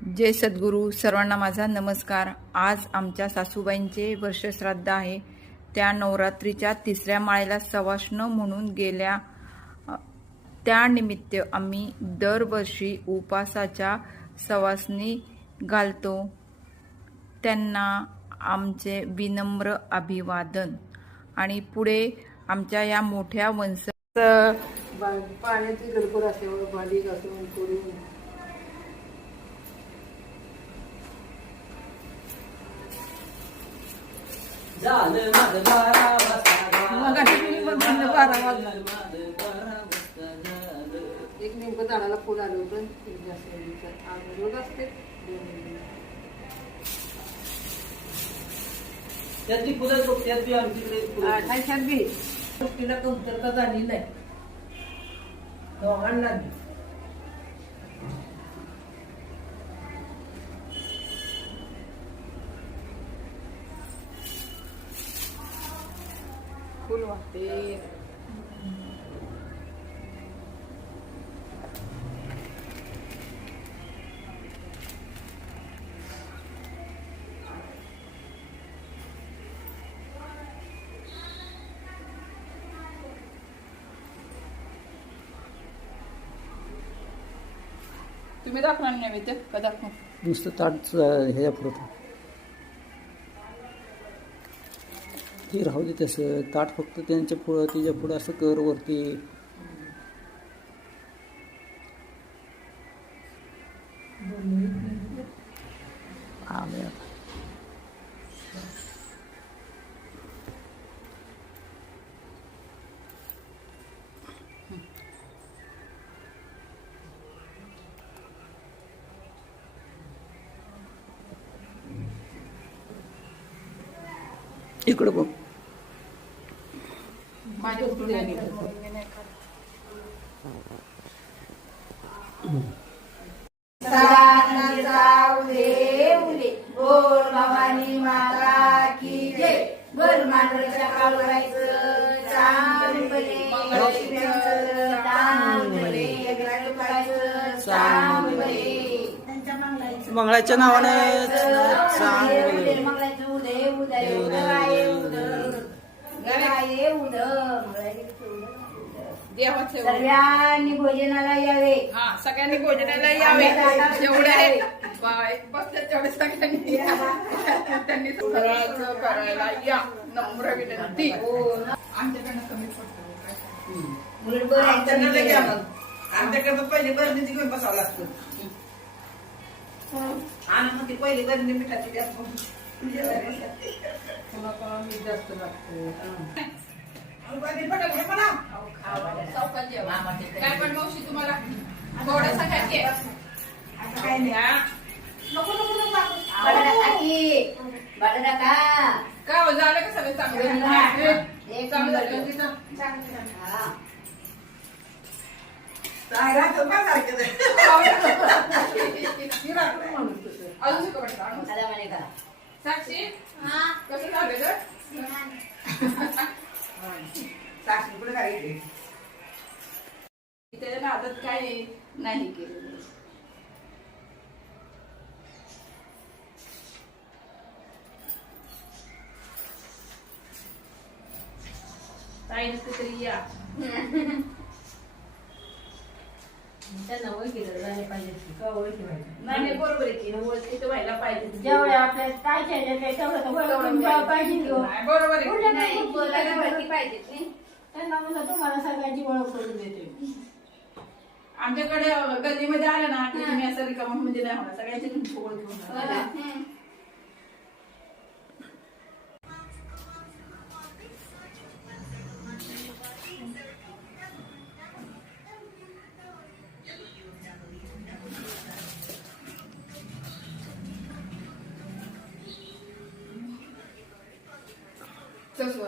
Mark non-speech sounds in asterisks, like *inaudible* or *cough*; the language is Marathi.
जय सद्गुरू सर्वांना माझा नमस्कार. आज आमच्या सासूबाईंचे वर्षश्राद्ध आहे. त्या नवरात्रीच्या तिसऱ्या माळेला सवाष्ण म्हणून गेल्या त्यानिमित्त आम्ही दरवर्षी उपासाच्या सवासनी घालतो. त्यांना आमचे विनम्र अभिवादन. आणि पुढे आमच्या या मोठ्या वंश पाण्याची गडबड असेल भांडी घासून करून झालं माझं बारा वाजता मग आता तुम्ही पण म्हणलं बारा वाजता. झालं माझं बारा वाजता झालं. एक नेमकं झाडाला फुल आलं होतं. ते जास्त असते दोन- त्यात ती फुलं त्यात बी आमच्याकडे बी. गोष्टीला कमतरता झाली नाही. दोघांना फुल वाटते तुम्ही दाखवणार नैवेद्य का दाखवू? नुसतं ताट ह्याच्या पुढं. ते राहू दे तसं. ताट फक्त त्यांच्या पुढं तिच्या पुढं असं कर वरती. इकडं बघ. माझ्या बोल भवानी माता की जय. मंगळाच्या नावाने मंगळाचं उदय उदय. उदय उदय. देवाचे सर्वांनी भोजनाला यावे. हा सगळ्यांनी भोजनाला यावे. जेवढे आहेत बसले तेवढे सगळ्यांनी. त्यांनी करायला या. नम्र विनंती. आमच्याकडनं कमी पडतो. उलट बोलायचं आमच्याकडे पहिले बरणीची घेऊन बसावं लागतं. आणि मग ती पहिली बरणी मिठाची जास्त मीठ जास्त. काय पण मावशी तुम्हाला थोडासा काय नाही हा. बटाटा की बटाटा का काय हो, झालं का सगळं चांगलं? एक चांगलं झालं. तिथं? हा. साक्षी? कसं झालं ग? त्याच्या नादात काय नाही केलं ताई नसते तरी या. *laughs* त्यांना झाले पाहिजे. ओळखी पाहिजे नाही नाही बरोबर आहे की ओळखीचं व्हायला पाहिजे. जेवढे आपल्याला काय पाहिजे ते तेवढं तर ओळखून घ्यावं पाहिजे की हो. नाही, बरोबर आहे. कुठल्या नाही, नाही, बोलायला बोलायला ओळखी पाहिजेत नाही. त्यांना म्हणलं तुम्हाला सगळ्यांची ओळख करून देते आमच्याकडे गल्लीमध्ये आलं ना की तुम्ही असं रिकामा म्हणजे नाही होणार. सगळ्यांची तुमची ओळख होणार. થશો